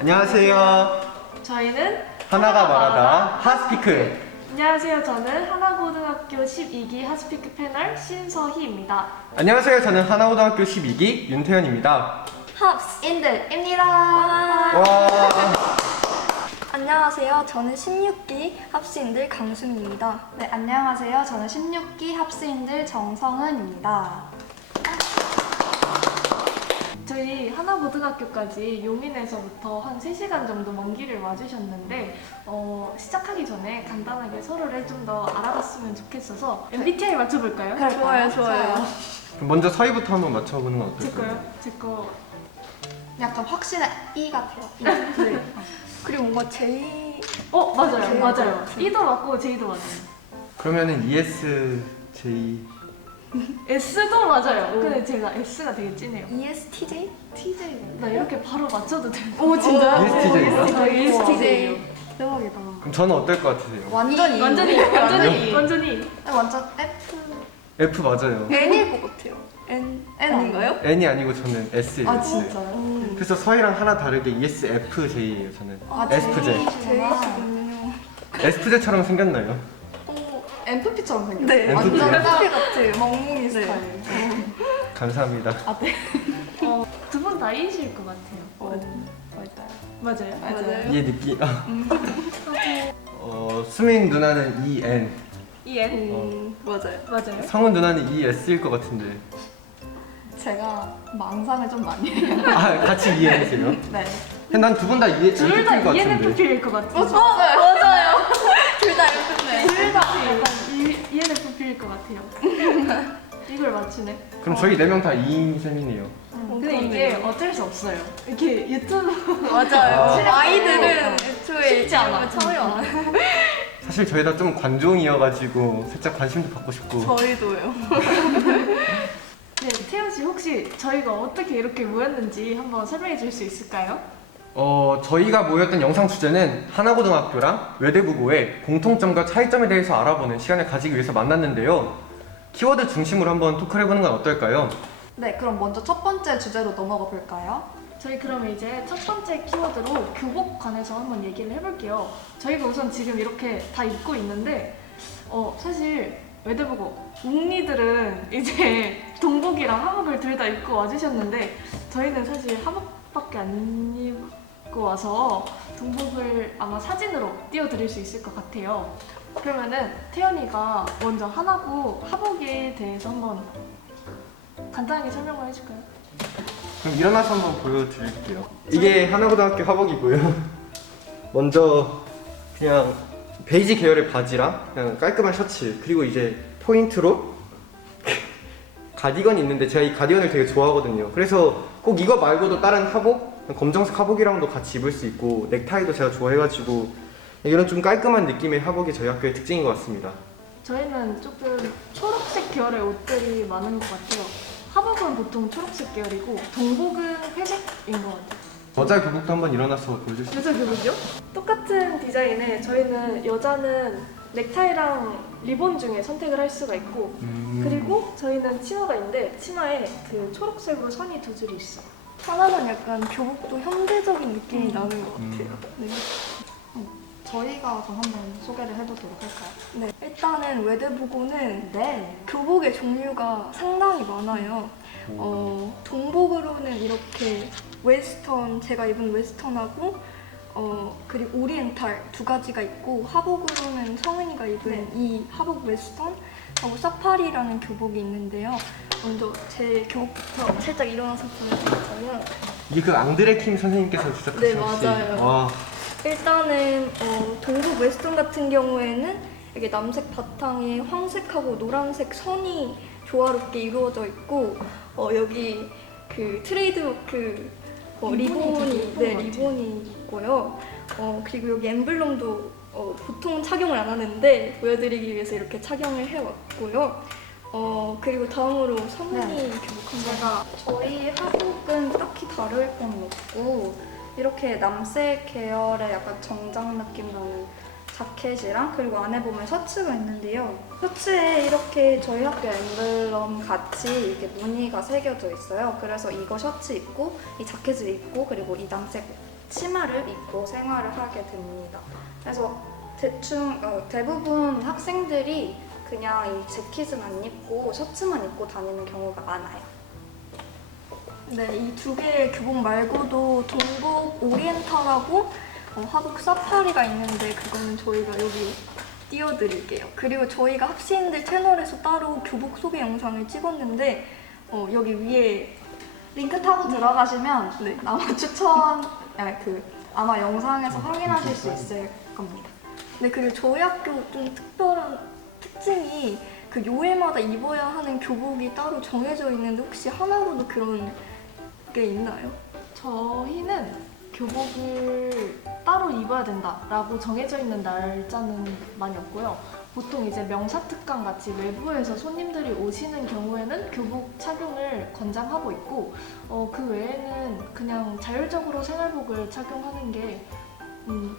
안녕하세요. 저희는 하나가 말하다 핫스피크. 안녕하세요. 저는 하나고등학교 12기 핫스피크 패널 신서희입니다. 안녕하세요. 저는 하나고등학교 12기 윤태현입니다. 합스인들입니다. 와. 안녕하세요. 저는 16기 합스인들 강수민입니다. 네, 안녕하세요. 저는 16기 합스인들 정성은입니다. 저희 하나고등학교까지 용인에서부터 한 3시간 정도 먼 길을 와주셨는데 시작하기 전에 간단하게 서로를 좀 더 알아봤으면 좋겠어서 MBTI 맞춰볼까요? 좋아요. 그럼 먼저 서희부터 한번 맞춰보는 건 제 어떨까요? 거요? 제 거. 약간 확실한 E 같아요. 네. 그리고 뭔가 J 맞아요. 맞아요. 같은. E도 맞고 J도 맞아요. 그러면은 ESJ. S도 맞아요. 근데 제가 S가 되게 진해요. ESTJ? TJ. 나 이렇게 바로 맞춰도 돼요. 오 진짜요? ESTJ. 저 ESTJ예요. 대박이다. 그럼 저는 어떨 것 같으세요? 완전히 완전히 완전히. 완전 F. F 맞아요. N일 것 같아요. N 아닌가요? N이 아니고 저는 S예요. 아 진짜요? 그래서 서희랑 하나 다르게 ESFJ예요. 저는 SFJ. J시군요. SFJ처럼 생겼나요? NFP처럼 생겼어요. 네, NFP. 완전 NFP 같아요. 멍뭉이 스타일. 감사합니다. 두 분 다 E실 것 같아요. 맞아요. 맞아요. 이 느낌. 수민 누나는 EN. EN. 맞아요. 맞아요. 성은 누나는 ES일 것 같은데. 제가 망상을 좀 많이 해요. 아 같이 EN이세요? 네. 난 두 분 다 둘 다 ENFP일 것 같은데. ENFP일 것 같아요. 맞아요. 둘 다 예쁜데. 둘 다 약간 ENFP일 것 같아요. 이걸 맞추네. 그럼 저희 4명 다 2인 셈이네요. 근데 이게 어쩔 수 없어요. 이렇게 유튜브 맞아요. 아. 아이들은 애초에 쉽지 않아. 이런 거 참여 안 해요. 사실 저희 다 좀 관종이어가지고 살짝 관심도 받고 싶고. 저희도요. 네, 태연 씨 혹시 저희가 어떻게 이렇게 모였는지 한번 설명해 줄 수 있을까요? 저희가 모였던 영상 주제는 하나고등학교랑 외대부고의 공통점과 차이점에 대해서 알아보는 시간을 가지기 위해서 만났는데요. 키워드 중심으로 한번 토크를 해보는 건 어떨까요? 네, 그럼 먼저 첫 번째 주제로 넘어가 볼까요? 저희 그러면 이제 첫 번째 키워드로 교복 관해서 한번 얘기를 해볼게요. 저희가 우선 지금 이렇게 다 입고 있는데 사실 외대부고 웅니들은 이제 동복이랑 하복을 둘 다 입고 와주셨는데 저희는 사실 하복밖에 안 입고 와서 동복을 아마 사진으로 띄워드릴 수 있을 것 같아요. 그러면은 태연이가 먼저 하복에 대해서 한번 간단하게 설명을 해줄까요? 그럼 일어나서 한번 보여드릴게요. 이게 하나고등학교 하복이고요. 먼저 그냥 베이지 계열의 바지랑 그냥 깔끔한 셔츠, 그리고 이제 포인트로 가디건이 있는데 제가 이 가디건을 되게 좋아하거든요. 그래서 꼭 이거 말고도 다른 하복, 검정색 하복이랑도 같이 입을 수 있고, 넥타이도 제가 좋아해가지고 이런 좀 깔끔한 느낌의 하복이 저희 학교의 특징인 것 같습니다. 저희는 조금 초록색 계열의 옷들이 많은 것 같아요. 하복은 보통 초록색 계열이고 동복은 회색인 것 같아요. 여자 교복도 한번 일어나서 보여줄 수 있어요? 여자 교복이요? 똑같은 디자인에 저희는 여자는 넥타이랑 리본 중에 선택을 할 수가 있고 그리고 저희는 치마가 있는데 치마에 그 초록색으로 선이 두 줄이 있어요. 하나는 약간 교복도 현대적인 느낌이 나는 것 같아요. 네. 저희가 그럼 한번 소개를 해보도록 할까요? 네. 일단은 외대부고는 네. 교복의 종류가 상당히 많아요. 동복으로는 이렇게 웨스턴, 제가 입은 웨스턴하고 그리고 오리엔탈 두 가지가 있고, 하복으로는 성은이가 입은 이 하복 웨스턴 하고 사파리라는 교복이 있는데요. 먼저 제 교복부터 살짝 일어나서 보여드리자면, 이게 그 앙드레 킴 선생님께서 주셨던 네, 맞아요. 와. 일단은 동복 웨스턴 같은 경우에는 이게 남색 바탕에 황색하고 노란색 선이 조화롭게 이루어져 있고, 여기 그 트레이드마크 리본이 있고요. 그리고 여기 엠블럼도 보통은 착용을 안 하는데 보여드리기 위해서 이렇게 착용을 해왔고요. 그리고 다음으로 성은이 교복 한번. 제가 저희 하복은 딱히 다를 건 없고 이렇게 남색 계열의 약간 정장 느낌 나는 자켓이랑 그리고 안에 보면 셔츠가 있는데요. 셔츠에 이렇게 저희 학교 엠블럼 같이 이렇게 무늬가 새겨져 있어요. 그래서 이거 셔츠 입고 이 자켓을 입고 그리고 이당색 치마를 입고 생활을 하게 됩니다. 그래서 대부분 학생들이 그냥 이 재킷은 안 입고 셔츠만 입고 다니는 경우가 많아요. 네, 이 두 개의 교복 말고도 동복 오리엔탈하고 화복 사파리가 있는데 그거는 저희가 여기 띄워드릴게요. 그리고 저희가 학생들 채널에서 따로 교복 소개 영상을 찍었는데 여기 위에 링크 타고 들어가시면 네. 아마 영상에서 확인하실 수 있을 겁니다. 네, 그리고 저희 학교 좀 특별한 특징이 그 요일마다 입어야 하는 교복이 따로 정해져 있는데 혹시 하나로도 그런 게 있나요? 저희는 교복을 따로 입어야 된다라고 정해져 있는 날짜는 많이 없고요. 보통 이제 명사특강 같이 외부에서 손님들이 오시는 경우에는 교복 착용을 권장하고 있고 그 외에는 그냥 자율적으로 생활복을 착용하는 게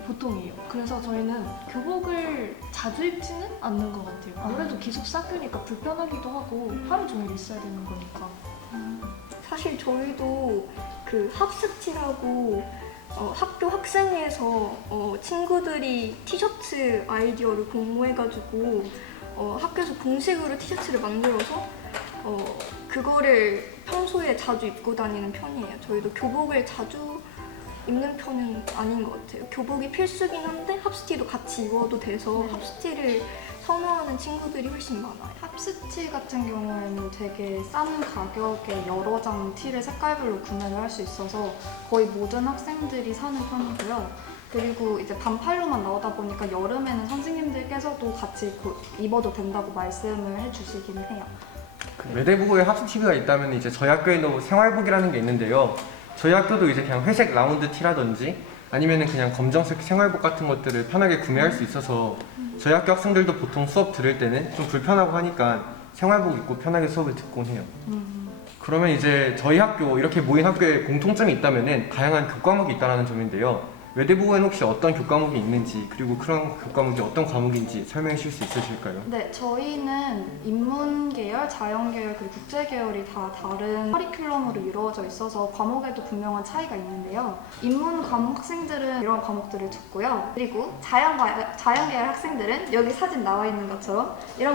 보통이에요. 그래서 저희는 교복을 자주 입지는 않는 것 같아요. 아무래도 기숙사교니까 불편하기도 하고 하루 종일 있어야 되는 거니까. 사실 저희도 그 합스티라고 학교 학생회에서 친구들이 티셔츠 아이디어를 공모해가지고 학교에서 공식으로 티셔츠를 만들어서 그거를 평소에 자주 입고 다니는 편이에요. 저희도 교복을 자주 입는 편은 아닌 것 같아요. 교복이 필수긴 한데 합스티도 같이 입어도 돼서 합스티를 선호하는 친구들이 훨씬 많아요. 합스티 같은 경우에는 되게 싼 가격에 여러 장 티를 색깔별로 구매를 할 수 있어서 거의 모든 학생들이 사는 편이고요. 그리고 이제 반팔로만 나오다 보니까 여름에는 선생님들께서도 같이 입어도 된다고 말씀을 해주시긴 해요. 그 외대부고에 합스티가 있다면 이제 저희 학교에도 생활복이라는 게 있는데요. 저희 학교도 이제 그냥 회색 라운드 티라든지 아니면은 그냥 검정색 생활복 같은 것들을 편하게 구매할 수 있어서 저희 학교 학생들도 보통 수업 들을 때는 좀 불편하고 하니까 생활복 입고 편하게 수업을 듣곤 해요. 그러면 이제 저희 학교 이렇게 모인 학교에 공통점이 있다면은 다양한 교과목이 있다는 점인데요. 외대부고에는 혹시 어떤 교과목이 있는지 그리고 그런 교과목이 어떤 과목인지 설명해 주실 수 있으실까요? 네, 저희는 인문계열, 자연계열, 그리고 국제계열이 다 다른 커리큘럼으로 이루어져 있어서 과목에도 분명한 차이가 있는데요. 인문 과목 학생들은 이런 과목들을 듣고요. 그리고 자연계열 학생들은 여기 사진 나와 있는 것처럼 이런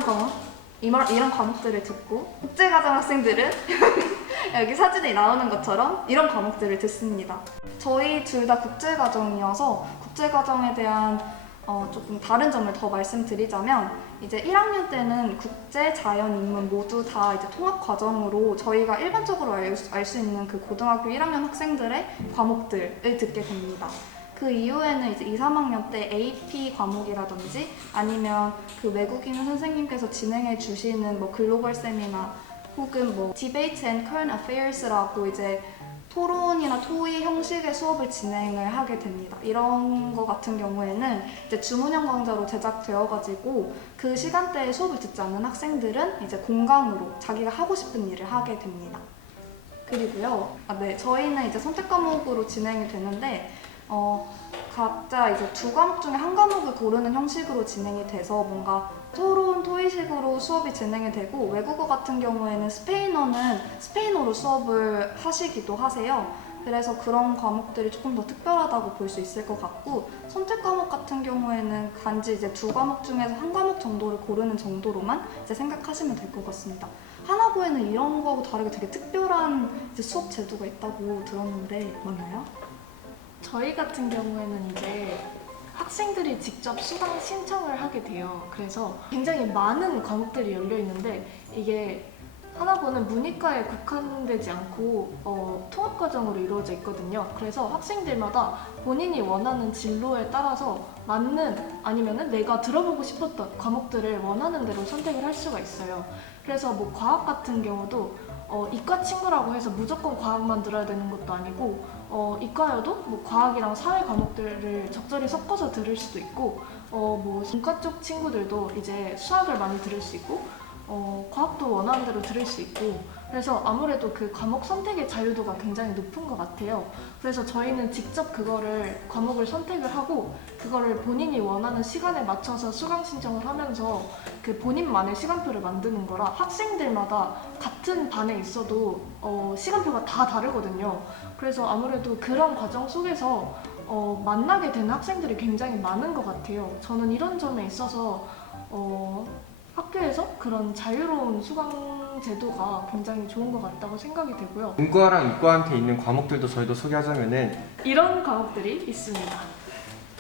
과목들을 듣고 국제과정 학생들은 여기 사진에 나오는 것처럼 이런 과목들을 듣습니다. 저희 둘 다 국제과정이어서 국제과정에 대한 조금 다른 점을 더 말씀드리자면 이제 1학년 때는 국제, 자연, 인문 모두 다 이제 통합과정으로 저희가 일반적으로 알 수 있는 그 고등학교 1학년 학생들의 과목들을 듣게 됩니다. 그 이후에는 이제 2, 3학년 때 AP 과목이라든지 아니면 그 외국인 선생님께서 진행해 주시는 뭐 글로벌 세미나 혹은 뭐 Debate and Current Affairs라고 이제 토론이나 토의 형식의 수업을 진행을 하게 됩니다. 이런 거 같은 경우에는 이제 주문형 강좌로 제작되어가지고 그 시간대에 수업을 듣지 않는 학생들은 이제 공강으로 자기가 하고 싶은 일을 하게 됩니다. 그리고요, 저희는 이제 선택 과목으로 진행이 되는데 각자 이제 두 과목 중에 한 과목을 고르는 형식으로 진행이 돼서 뭔가 토론, 토의식으로 수업이 진행이 되고 외국어 같은 경우에는 스페인어는 스페인어로 수업을 하시기도 하세요. 그래서 그런 과목들이 조금 더 특별하다고 볼 수 있을 것 같고 선택 과목 같은 경우에는 단지 이제 두 과목 중에서 한 과목 정도를 고르는 정도로만 이제 생각하시면 될 것 같습니다. 하나고에는 이런 거하고 다르게 되게 특별한 이제 수업 제도가 있다고 들었는데 맞나요? 저희 같은 경우에는 이제 학생들이 직접 수강 신청을 하게 돼요. 그래서 굉장히 많은 과목들이 열려 있는데 이게 하나고는 문이과에 국한되지 않고 통합과정으로 이루어져 있거든요. 그래서 학생들마다 본인이 원하는 진로에 따라서 맞는 아니면은 내가 들어보고 싶었던 과목들을 원하는 대로 선택을 할 수가 있어요. 그래서 뭐 과학 같은 경우도 이과 친구라고 해서 무조건 과학만 들어야 되는 것도 아니고 이과여도 뭐 과학이랑 사회 과목들을 적절히 섞어서 들을 수도 있고 뭐 문과 쪽 친구들도 이제 수학을 많이 들을 수 있고 과학도 원하는 대로 들을 수 있고 그래서 아무래도 그 과목 선택의 자유도가 굉장히 높은 것 같아요. 그래서 저희는 직접 그거를 과목을 선택을 하고 그거를 본인이 원하는 시간에 맞춰서 수강 신청을 하면서 그 본인만의 시간표를 만드는 거라 학생들마다 같은 반에 있어도 시간표가 다 다르거든요. 그래서 아무래도 그런 과정 속에서 만나게 되는 학생들이 굉장히 많은 것 같아요. 저는 이런 점에 있어서 학교에서 그런 자유로운 수강 제도가 굉장히 좋은 것 같다고 생각이 되고요. 문과랑 이과한테 있는 과목들도 저희도 소개하자면은 이런 과목들이 있습니다.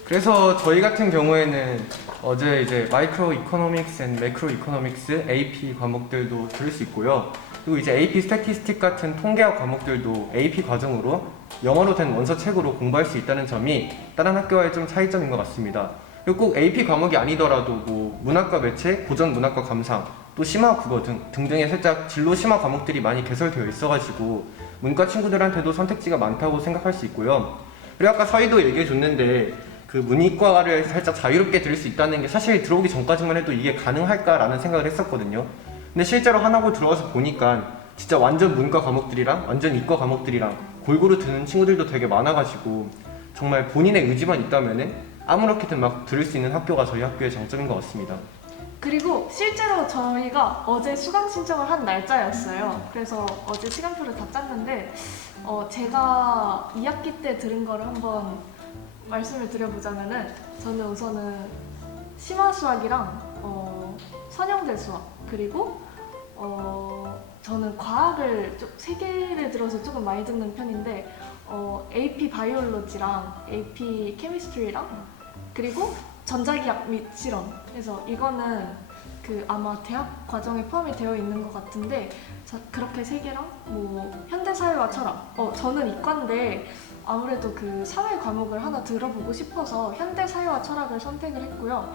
그래서 저희 같은 경우에는 어제 이제 마이크로 이코노믹스 앤 매크로 이코노믹스 AP 과목들도 들을 수 있고요. 그리고 이제 AP 스태티스틱 같은 통계학 과목들도 AP 과정으로 영어로 된 원서 책으로 공부할 수 있다는 점이 다른 학교와의 좀 차이점인 것 같습니다. 그리고 꼭 AP 과목이 아니더라도 뭐 문학과 매체, 고전 문학과 감상, 또 심화 국어 등등의 살짝 진로 심화 과목들이 많이 개설되어 있어가지고 문과 친구들한테도 선택지가 많다고 생각할 수 있고요. 그리고 아까 서희도 얘기해 줬는데 그 문이과를 살짝 자유롭게 들을 수 있다는 게 사실 들어오기 전까지만 해도 이게 가능할까라는 생각을 했었거든요. 근데 실제로 하나고 들어와서 보니까 진짜 완전 문과 과목들이랑 완전 이과 과목들이랑 골고루 듣는 친구들도 되게 많아가지고 정말 본인의 의지만 있다면은 아무렇게든 막 들을 수 있는 학교가 저희 학교의 장점인 것 같습니다. 그리고 실제로 저희가 어제 수강 신청을 한 날짜였어요. 그래서 어제 시간표를 다 짰는데 제가 2학기 때 들은 거를 한번 말씀을 드려보자면은 저는 우선은 심화 수학이랑 선형대 수학 그리고 저는 과학을 좀 3개를 들어서 조금 많이 듣는 편인데 AP 바이올로지랑 AP 케미스트리랑 그리고 전자기학 및 실험. 그래서 이거는 그 아마 대학 과정에 포함이 되어 있는 것 같은데 그렇게 3개랑 뭐 현대사회와 철학. 저는 이과인데 아무래도 그 사회 과목을 하나 들어보고 싶어서 현대사회와 철학을 선택을 했고요.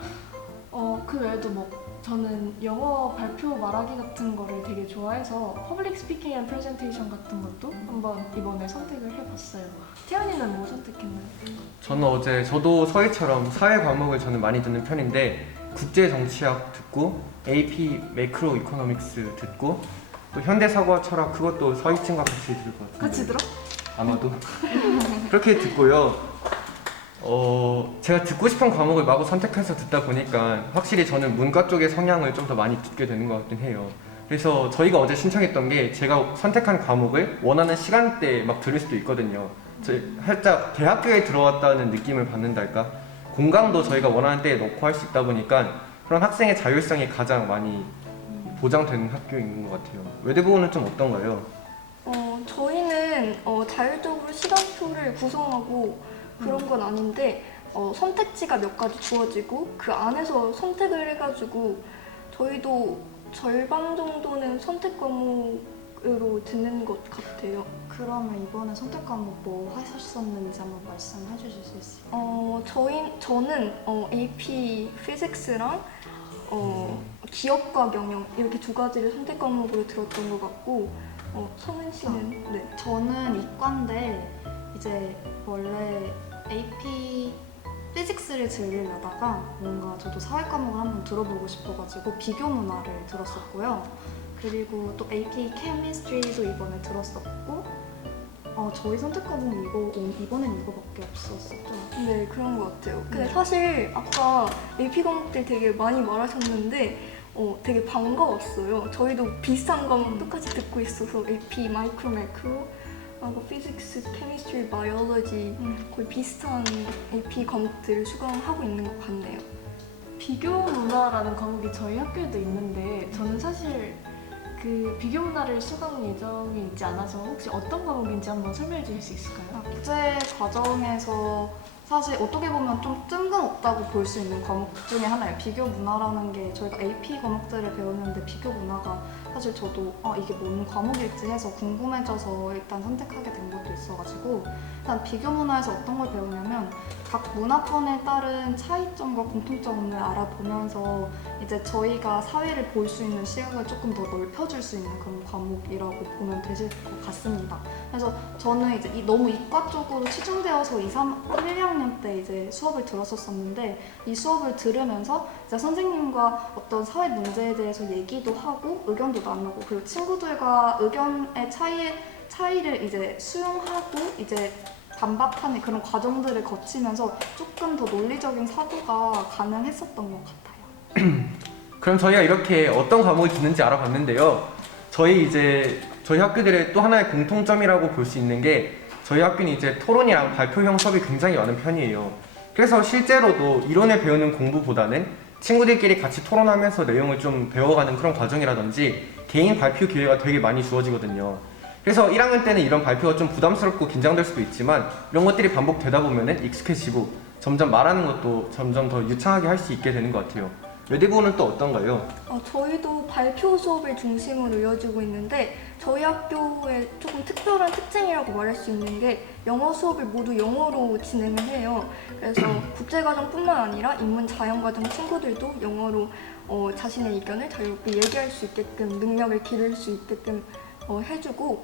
그 외에도 뭐 저는 영어 발표 말하기 같은 거를 되게 좋아해서 퍼블릭 스피킹 앤 프레젠테이션 같은 것도 한번 이번에 선택을 해봤어요. 태연이는 뭐 선택했나요? 저도 서희처럼 사회 과목을 저는 많이 듣는 편인데 국제 정치학 듣고 AP 매크로 이코노믹스 듣고 또 현대 사고와 철학 그것도 서희 친구와 같이 들을 것 같은데 같이 들어? 아마도 그렇게 듣고요. 제가 듣고 싶은 과목을 마구 선택해서 듣다 보니까 확실히 저는 문과 쪽의 성향을 좀 더 많이 듣게 되는 것 같긴 해요. 그래서 저희가 어제 신청했던 게 제가 선택한 과목을 원하는 시간대에 막 들을 수도 있거든요. 살짝 대학교에 들어왔다는 느낌을 받는달까? 공강도 저희가 원하는 때에 넣고 할 수 있다 보니까 그런 학생의 자율성이 가장 많이 보장되는 학교인 것 같아요. 외대부는 좀 어떤가요? 저희는 자율적으로 시간표를 구성하고 그런 건 아닌데 선택지가 몇 가지 주어지고 그 안에서 선택을 해가지고 저희도 절반 정도는 선택 과목으로 듣는 것 같아요. 그러면 이번에 선택 과목 뭐 하셨었는지 한번 말씀해 주실 수 있어요? 저는 AP 피직스랑 기업과 경영 이렇게 2가지를 선택 과목으로 들었던 것 같고 성은 씨는? 네. 저는 이과인데 이제 원래 AP 피직스를 들으려다가 뭔가 저도 사회 과목을 한번 들어보고 싶어가지고 비교 문화를 들었었고요. 그리고 또 AP 케미스트리도 이번에 들었었고 저희 선택 과목이 이번엔 이거밖에 없었었죠. 네, 그런 것 같아요. 근데 사실 아까 AP 과목들 되게 많이 말하셨는데 되게 반가웠어요. 저희도 비슷한 과목 똑같이 듣고 있어서 AP 마이크로 매크로 하고 피직스, 케미스트리, 바이올로지 거의 비슷한 AP 과목들을 수강하고 있는 것 같네요. 비교 문화라는 과목이 저희 학교에도 있는데 저는 사실 그 비교 문화를 수강 예정이 있지 않아서 혹시 어떤 과목인지 한번 설명해 주실 수 있을까요? 국제 과정에서 사실 어떻게 보면 좀 뜬금없다고 볼 수 있는 과목 중에 하나예요. 비교 문화라는 게 저희가 AP 과목들을 배웠는데 비교 문화가 사실 저도 이게 뭔 과목일지 해서 궁금해져서 일단 선택하게 된 것도 있어가지고 일단 비교 문화에서 어떤 걸 배우냐면 각 문화권에 따른 차이점과 공통점을 알아보면서 이제 저희가 사회를 볼 수 있는 시각을 조금 더 넓혀줄 수 있는 그런 과목이라고 보면 되실 것 같습니다. 그래서 저는 이제 너무 이과 쪽으로 치중되어서 1, 2학년 때 이제 수업을 들었었는데 이 수업을 들으면서 이제 선생님과 어떤 사회 문제에 대해서 얘기도 하고 의견도 나누고 그리고 친구들과 의견의 차이를 이제 수용하고 이제 반박하는 그런 과정들을 거치면서 조금 더 논리적인 사고가 가능했었던 것 같아요. 그럼 저희가 이렇게 어떤 과목을 듣는지 알아봤는데요. 저희 학교들의 또 하나의 공통점이라고 볼 수 있는 게 저희 학교는 이제 토론이랑 발표형 수업이 굉장히 많은 편이에요. 그래서 실제로도 이론을 배우는 공부보다는 친구들끼리 같이 토론하면서 내용을 좀 배워가는 그런 과정이라든지 개인 발표 기회가 되게 많이 주어지거든요. 그래서 1학년 때는 이런 발표가 좀 부담스럽고 긴장될 수도 있지만 이런 것들이 반복되다 보면은 익숙해지고 점점 말하는 것도 점점 더 유창하게 할 수 있게 되는 것 같아요. 외대부는 또 어떤가요? 저희도 발표 수업을 중심으로 이어지고 있는데 저희 학교의 조금 특별한 특징이라고 말할 수 있는 게 영어 수업을 모두 영어로 진행을 해요. 그래서 국제과정뿐만 아니라 인문 자연과정 친구들도 영어로 자신의 의견을 자유롭게 얘기할 수 있게끔 능력을 기를 수 있게끔 해주고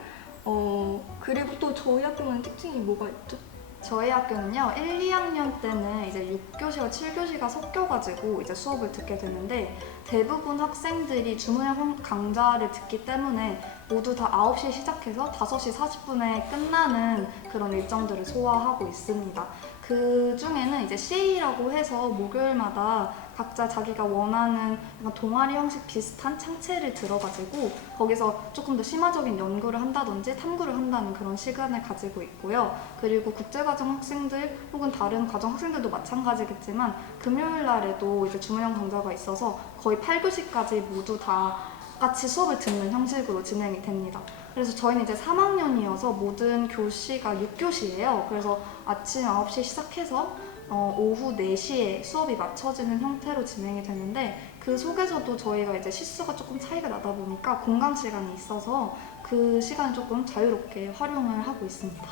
그리고 또 저희 학교는 특징이 뭐가 있죠? 저희 학교는요, 1, 2학년 때는 이제 6교시와 7교시가 섞여가지고 이제 수업을 듣게 되는데 대부분 학생들이 주문형 강좌를 듣기 때문에 모두 다 9시에 시작해서 5시 40분에 끝나는 그런 일정들을 소화하고 있습니다. 그 중에는 이제 CA라고 해서 목요일마다 각자 자기가 원하는 동아리 형식 비슷한 창체를 들어가지고 거기서 조금 더 심화적인 연구를 한다든지 탐구를 한다는 그런 시간을 가지고 있고요. 그리고 국제과정 학생들 혹은 다른 과정 학생들도 마찬가지겠지만 금요일 날에도 이제 주문형 강좌가 있어서 거의 8교시까지 모두 다 같이 수업을 듣는 형식으로 진행이 됩니다. 그래서 저희는 이제 3학년이어서 모든 교시가 6교시예요. 그래서 아침 9시에 시작해서 오후 4시에 수업이 맞춰지는 형태로 진행이 되는데 그 속에서도 저희가 이제 시수가 조금 차이가 나다 보니까 공강 시간이 있어서 그 시간을 조금 자유롭게 활용을 하고 있습니다.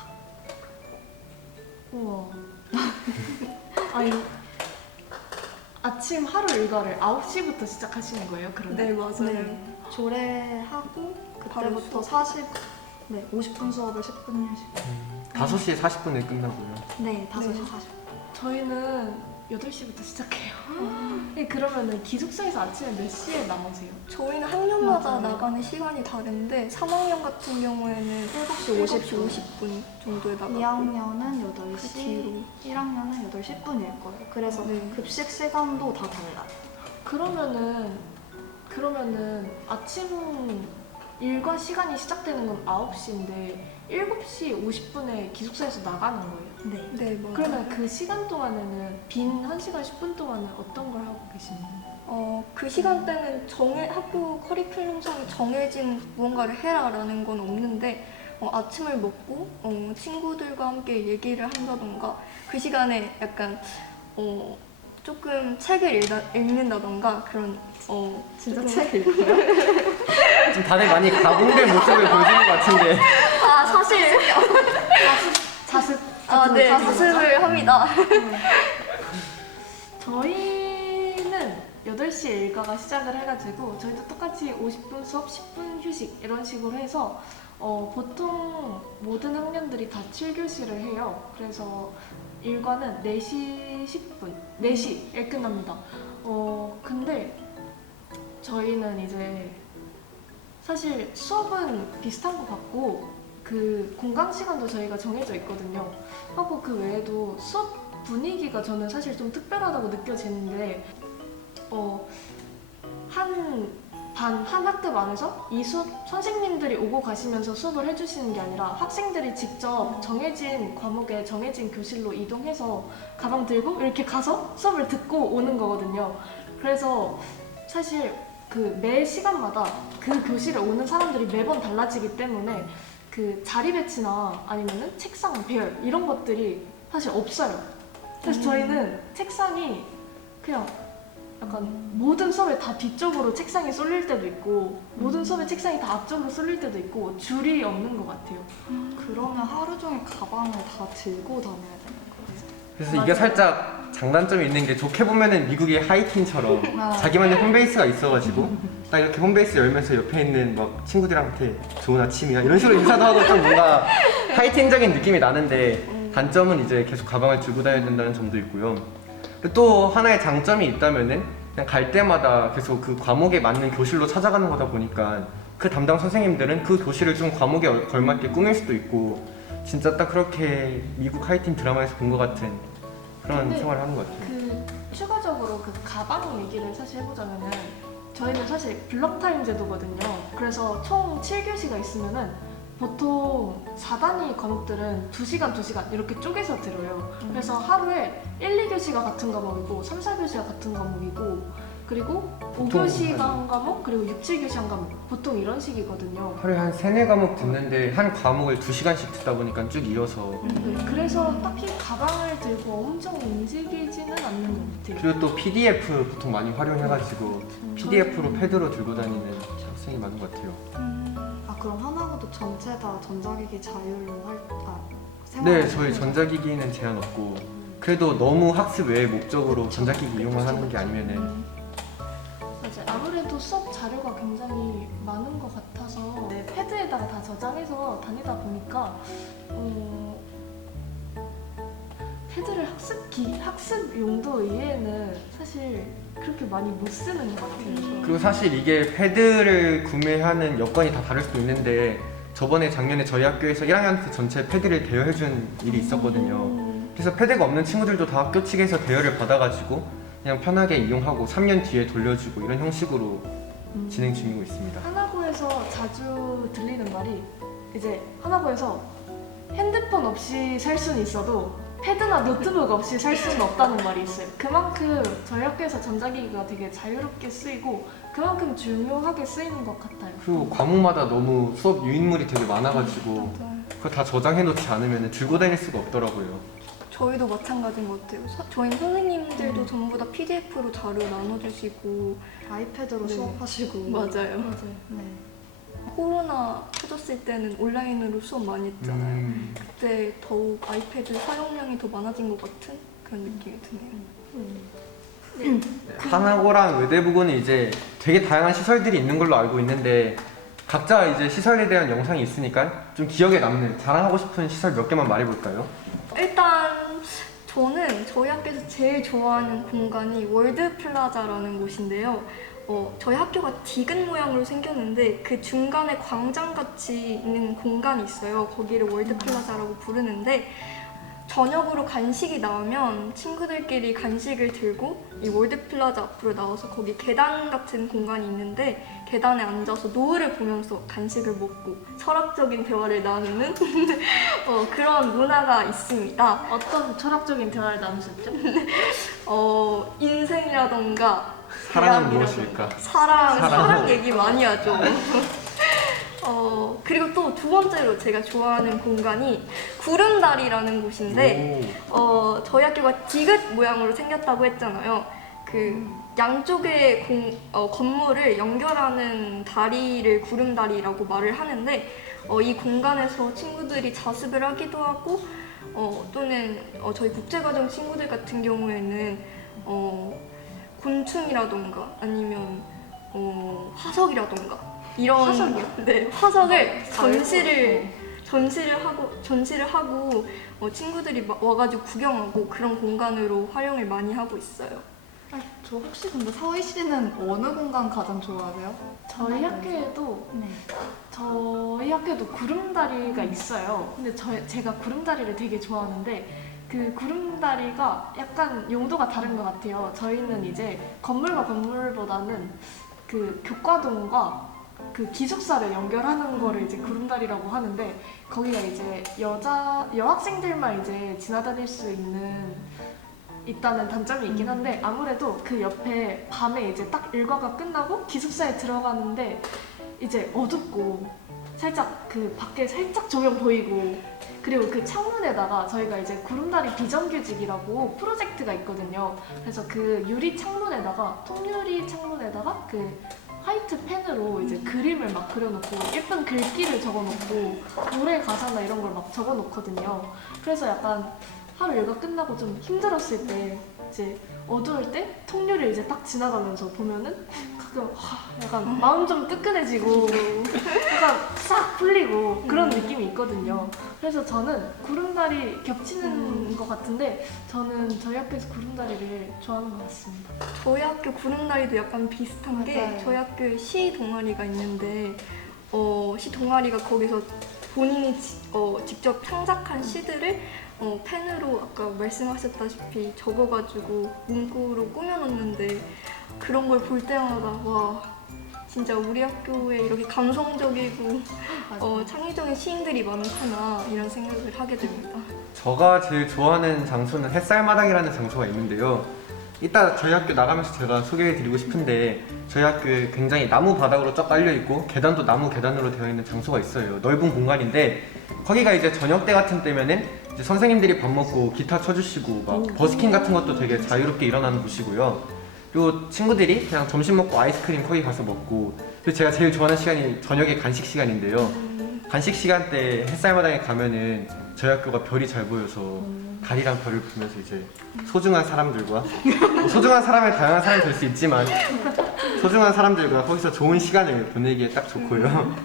우와. 아니, 아침 하루 일과를 9시부터 시작하시는 거예요, 그러면? 네, 맞아요. 네. 조례하고 바로 그때부터 수업. 50분 수업을 10분 휴식. 5시에 40분에 끝나고요. 네, 5시 네. 40분. 저희는 8시부터 시작해요. 네, 그러면은 기숙사에서 아침에 몇 시에 나오세요? 저희는 학년마다 맞아요. 나가는 시간이 다른데 3학년 같은 경우에는 7시 50분 정도에 나가고 2학년은 그 8시, 뒤로 1학년은 8시 10분일 거예요. 그래서 네. 급식 시간도 다 달라요. 그러면은 아침 일과 시간이 시작되는 건 9시인데 7시 50분에 기숙사에서 나가는 거예요? 네. 네, 맞아요. 그러면 그 시간 동안에는 빈 1시간 10분 동안은 어떤 걸 하고 계시나요? 그 시간대는 학교 커리큘럼상에 정해진 무언가를 해라라는 건 없는데 아침을 먹고 친구들과 함께 얘기를 한다던가 그 시간에 약간 조금 책을 읽는다던가 그런 진짜 조금- 책 읽어요? 지금 다들 많이 가공된 모습을 보여주는 것 같은데 사실 자습 네, 자습 자습을 합니다. 저희는 8시에 일과가 시작을 해가지고 저희도 똑같이 50분 수업, 10분 휴식 이런 식으로 해서 보통 모든 학년들이 다 7교시를 해요. 그래서 일과는 4시 10분, 4시에 끝납니다. 근데 저희는 이제 사실 수업은 비슷한 것 같고 그 공강 시간도 저희가 정해져 있거든요. 하고 그 외에도 수업 분위기가 저는 사실 좀 특별하다고 느껴지는데 한 학급 안에서 이 수업 선생님들이 오고 가시면서 수업을 해주시는 게 아니라 학생들이 직접 정해진 과목에 정해진 교실로 이동해서 가방 들고 이렇게 가서 수업을 듣고 오는 거거든요. 그래서 사실 그 매 시간마다 그 교실에 오는 사람들이 매번 달라지기 때문에 그 자리 배치나 아니면은 책상 배열 이런 것들이 사실 없어요. 그래서 저희는 책상이 그냥 약간 모든 수업에 다 뒤쪽으로 책상이 쏠릴 때도 있고 모든 수업에 책상이 다 앞쪽으로 쏠릴 때도 있고 줄이 없는 것 같아요. 그러면 하루 종일 가방을 다 들고 다녀야 되는 거예요? 그래서 맞아요. 이게 살짝 장단점이 있는 게 좋게 보면은 미국의 하이틴처럼 자기만의 홈베이스가 있어가지고 딱 이렇게 홈베이스 열면서 옆에 있는 막 친구들한테 좋은 아침이야 이런 식으로 인사도 하고 좀 뭔가 하이틴적인 느낌이 나는데 단점은 이제 계속 가방을 들고 다녀야 된다는 점도 있고요. 그리고 또 하나의 장점이 있다면은 그냥 갈 때마다 계속 그 과목에 맞는 교실로 찾아가는 거다 보니까 그 담당 선생님들은 그 교실을 좀 과목에 걸맞게 꾸밀 수도 있고 진짜 딱 그렇게 미국 하이틴 드라마에서 본 것 같은 그런 근데 생활을 하는 것 같아요. 그 추가적으로 그 가방 얘기를 사실 해보자면은 저희는 사실 블럭타임 제도거든요. 그래서 총 7교시가 있으면은 보통 4단위 과목들은 2시간, 2시간 이렇게 쪼개서 들어요. 그래서 하루에 1, 2교시가 같은 과목이고 3, 4교시가 같은 과목이고 그리고 보통 5교시가 한 과목 그리고 6, 7교시 한 과목 보통 이런 식이거든요. 하루에 한 3, 4과목 듣는데 한 과목을 2시간씩 듣다 보니까 쭉 이어서 네, 그래서 딱히 가방을 들고 엄청 움직이지는 않는 것 같아요. 그리고 또 PDF 보통 많이 활용해가지고 PDF로 패드로 들고 다니는 학생이 많은 것 같아요. 아 그럼 하나고도 전체 다 전자기기 자율로 네, 저희 전자기기는 제한 없고 그래도 너무 학습 외의 목적으로 전자기기 이용을 하는 게 아니면은 맞아요. 아무래도 수업 자료가 굉장히 많은 것 같아서 네, 패드에다가 다 저장해서 다니다 보니까 패드를 학습 용도 이외에는 사실 그렇게 많이 못 쓰는 것 같아요. 그리고 사실 이게 패드를 구매하는 여건이 다 다를 수도 있는데 저번에 작년에 저희 학교에서 1학년 때 전체 패드를 대여해준 일이 있었거든요. 그래서 패드가 없는 친구들도 다 학교 측에서 대여를 받아가지고 그냥 편하게 이용하고 3년 뒤에 돌려주고 이런 형식으로 진행 중이고 있습니다. 하나고에서 자주 들리는 말이 이제 하나고에서 핸드폰 없이 살 수는 있어도 패드나 노트북 없이 살 수는 없다는 말이 있어요. 그만큼 저희 학교에서 전자기기가 되게 자유롭게 쓰이고 그만큼 중요하게 쓰이는 것 같아요. 그리고 과목마다 너무 수업 유인물이 되게 많아가지고 그거 다 저장해놓지 않으면 들고 다닐 수가 없더라고요. 저희도 마찬가지인 것 같아요. 저희는 선생님들도 전부 다 PDF로 자료 나눠주시고 아이패드로 네. 수업하시고 맞아요. 네. 코로나 터졌을 때는 온라인으로 수업 많이 했잖아요. 그때 더욱 아이패드 사용량이 더 많아진 것 같은 그런 느낌이 드네요. 하나고랑 외대부고는 이제 되게 다양한 시설들이 있는 걸로 알고 있는데 각자 이제 시설에 대한 영상이 있으니까 좀 기억에 남는 자랑하고 싶은 시설 몇 개만 말해볼까요? 일단 저는 저희 학교에서 제일 좋아하는 공간이 월드플라자라는 곳인데요. 저희 학교가 디귿 모양으로 생겼는데 그 중간에 광장같이 있는 공간이 있어요. 거기를 월드플라자라고 부르는데 저녁으로 간식이 나오면 친구들끼리 간식을 들고 이 월드플라자 앞으로 나와서 거기 계단 같은 공간이 있는데 계단에 앉아서 노을을 보면서 간식을 먹고 철학적인 대화를 나누는 그런 문화가 있습니다. 어떤 철학적인 대화를 나누셨죠? 인생이라던가 사랑은 대학이라던가 무엇일까? 사랑 얘기 많이 하죠. 그리고 또 두 번째로 제가 좋아하는 공간이 구름다리라는 곳인데 저희 학교가 디귿 모양으로 생겼다고 했잖아요. 그 양쪽의 건물을 연결하는 다리를 구름다리라고 말을 하는데 이 공간에서 친구들이 자습을 하기도 하고 또는 저희 국제과정 친구들 같은 경우에는 곤충이라던가 아니면 화석이라던가 이런 화석이요? 네, 화석을 전시를 하고 친구들이 와가지고 구경하고 그런 공간으로 활용을 많이 하고 있어요. 저 혹시 근데 서희 씨는 어느 공간 가장 좋아하세요? 저희 학교에도 네. 저희 학교도 구름다리가 있어요. 근데 제가 구름다리를 되게 좋아하는데 그 구름다리가 약간 용도가 다른 것 같아요. 저희는 이제 건물과 건물보다는 그 교과동과 그 기숙사를 연결하는 거를 이제 구름다리라고 하는데 거기가 이제 여학생들만 이제 지나다닐 수 있다는 단점이 있긴 한데 아무래도 그 옆에 밤에 이제 딱 일과가 끝나고 기숙사에 들어가는데 이제 어둡고 살짝 그 밖에 살짝 조명 보이고 그리고 그 창문에다가 저희가 이제 구름다리 비정규직이라고 프로젝트가 있거든요. 그래서 그 유리 창문에다가 통유리 창문에다가 그 화이트 펜으로 이제 그림을 막 그려놓고 예쁜 글귀를 적어놓고 노래 가사나 이런 걸 막 적어놓거든요. 그래서 약간 하루 일과 끝나고 좀 힘들었을 때 이제 어두울 때 통유리 이제 딱 지나가면서 보면은 가끔 약간 마음 좀 뜨끈해지고 약간 싹 풀리고 그런 느낌이 있거든요. 그래서 저는 구름다리 겹치는 것 같은데 저는 저희 학교에서 구름다리를 좋아하는 것 같습니다. 저희 학교 구름다리도 약간 비슷한 게 맞아요. 저희 학교에 시 동아리가 있는데 시 동아리가 거기서 본인이 직접 창작한 시들을 펜으로 아까 말씀하셨다시피 적어가지고 문구로 꾸며놓는데 그런 걸 볼 때마다 와 진짜 우리 학교에 이렇게 감성적이고 창의적인 시인들이 많구나 이런 생각을 하게 됩니다. 제가 제일 좋아하는 장소는 햇살마당이라는 장소가 있는데요. 이따 저희 학교 나가면서 제가 소개해드리고 싶은데 저희 학교에 굉장히 나무 바닥으로 쫙 깔려있고 계단도 나무 계단으로 되어 있는 장소가 있어요. 넓은 공간인데 거기가 이제 저녁 때 같은 때면은 이제 선생님들이 밥 먹고 기타 쳐주시고 막 버스킹 같은 것도 되게 자유롭게 일어나는 곳이고요. 그리고 친구들이 그냥 점심 먹고 아이스크림 거기 가서 먹고 그리고 제가 제일 좋아하는 시간이 저녁에 간식 시간인데요. 간식 시간 때 햇살마당에 가면은 저희 학교가 별이 잘 보여서 달이랑 별을 보면서 이제 소중한 사람들과 뭐 소중한 사람의 다양한 사람이 될 수 있지만 소중한 사람들과 거기서 좋은 시간을 보내기에 딱 좋고요.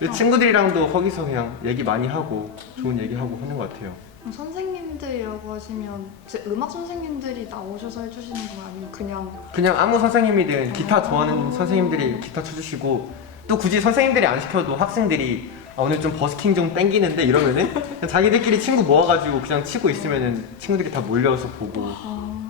그리고 친구들이랑도 거기서 그냥 얘기 많이 하고 좋은 얘기하고 하는 것 같아요. 선생님들이라고 하시면 제 음악 선생님들이 나오셔서 해주시는 건 아니면 그냥 아무 선생님이든 기타 좋아하는 선생님들이 기타 쳐주시고 또 굳이 선생님들이 안 시켜도 학생들이 오늘 좀 버스킹 좀 땡기는데 이러면은 그냥 자기들끼리 친구 모아가지고 그냥 치고 있으면은 친구들이 다 몰려서 보고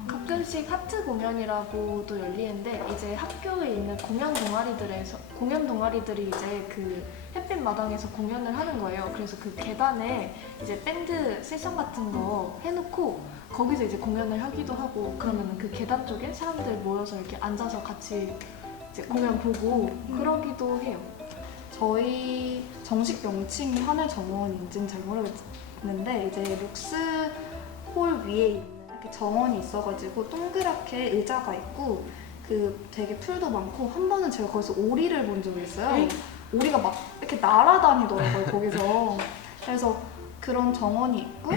가끔씩 하트 공연이라고도 열리는데 이제 학교에 있는 공연 동아리들이 이제 그 햇빛 마당에서 공연을 하는 거예요. 그래서 그 계단에 이제 밴드 세션 같은 거 해놓고 거기서 이제 공연을 하기도 하고 그러면은 그 계단 쪽에 사람들 모여서 이렇게 앉아서 같이 이제 공연 보고 그러기도 해요. 저희 정식 명칭이 하늘정원인지는 잘 모르겠는데 이제 룩스 홀 위에 있는 이렇게 정원이 있어가지고 동그랗게 의자가 있고 그 되게 풀도 많고 한 번은 제가 거기서 오리를 본 적이 있어요. 오리가 막 이렇게 날아다니더라고요 거기서. 그래서 그런 정원이 있고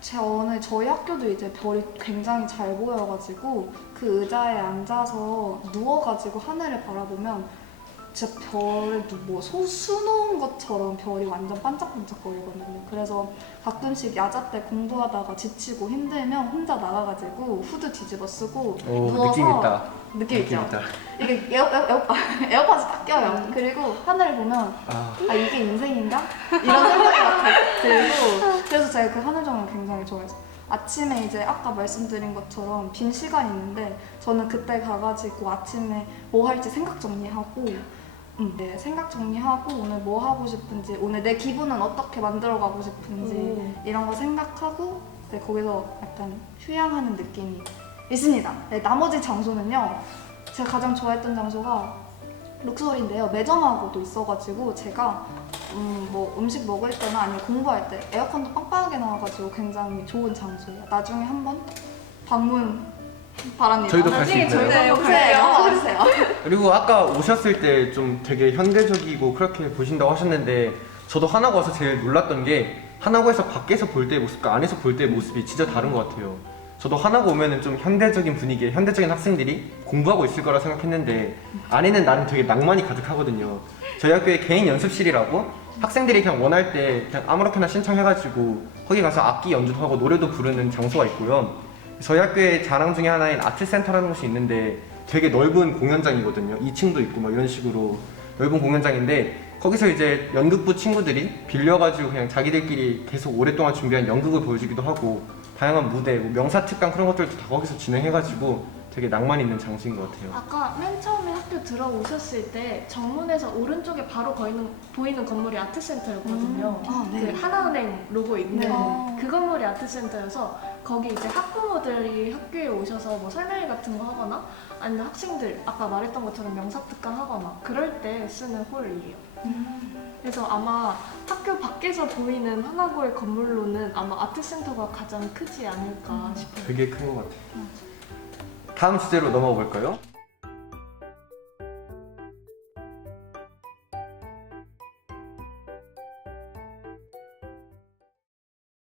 저희 학교도 이제 별이 굉장히 잘 보여가지고 그 의자에 앉아서 누워가지고 하늘을 바라보면 진짜 별을 뭐 수놓은 것처럼 별이 완전 반짝반짝거리거든요. 그래서 가끔씩 야자 때 공부하다가 지치고 힘들면 혼자 나가가지고 후드 뒤집어 쓰고 오 누워서 느낌 있다. 느낌 있죠? 있다. 이게 에어팟이 딱 껴요. 그리고 하늘을 보면 이게 인생인가? 이런 생각이 막 들고 그래서 제가 그 하늘정원을 굉장히 좋아해서 아침에 이제 아까 말씀드린 것처럼 빈 시간이 있는데 저는 그때 가가지고 아침에 뭐 할지 생각 정리하고 네, 생각 정리하고 오늘 뭐 하고 싶은지 오늘 내 기분은 어떻게 만들어가고 싶은지 이런 거 생각하고 네, 거기서 약간 휴양하는 느낌이 있습니다. 네, 나머지 장소는요 제가 가장 좋아했던 장소가 룩소리인데요. 매점하고도 있어가지고 제가 뭐 음식 먹을 때나 아니면 공부할 때 에어컨도 빵빵하게 나와가지고 굉장히 좋은 장소예요. 나중에 한번 방문 바랍니다. 저희도 갈 수 나중에 있나요? 저희도 네, 오세요. 와주세요. 그리고 아까 오셨을 때 좀 되게 현대적이고 그렇게 보신다고 하셨는데 저도 하나고 와서 제일 놀랐던 게 하나고에서 밖에서 볼 때의 모습과 안에서 볼 때의 모습이 진짜 다른 것 같아요. 저도 하나고 오면은 좀 현대적인 분위기에 현대적인 학생들이 공부하고 있을 거라 생각했는데 안에는 나름 되게 낭만이 가득하거든요. 저희 학교에 개인 연습실이라고 학생들이 그냥 원할 때 그냥 아무렇게나 신청해가지고 거기 가서 악기 연주도 하고 노래도 부르는 장소가 있고요. 저희 학교의 자랑 중에 하나인 아트센터라는 곳이 있는데 되게 넓은 공연장이거든요. 2층도 있고 막 이런 식으로 넓은 공연장인데 거기서 이제 연극부 친구들이 빌려가지고 그냥 자기들끼리 계속 오랫동안 준비한 연극을 보여주기도 하고 다양한 무대, 뭐 명사특강 그런 것들도 다 거기서 진행해가지고 되게 낭만 있는 장소인 것 같아요. 아까 맨 처음에 학교 들어오셨을 때 정문에서 오른쪽에 바로 보이는 건물이 아트센터였거든요. 그 하나은행 로고 있는 네. 그 건물이 아트센터여서 거기 이제 학부모들이 학교에 오셔서 뭐 설명회 같은 거 하거나 아니면 학생들 아까 말했던 것처럼 명사특강 하거나 그럴 때 쓰는 홀이에요. 그래서 아마 학교 밖에서 보이는 하나고의 건물로는 아마 아트센터가 가장 크지 않을까 싶어요. 되게 큰 것 같아요. 다음 주제로 넘어가 볼까요?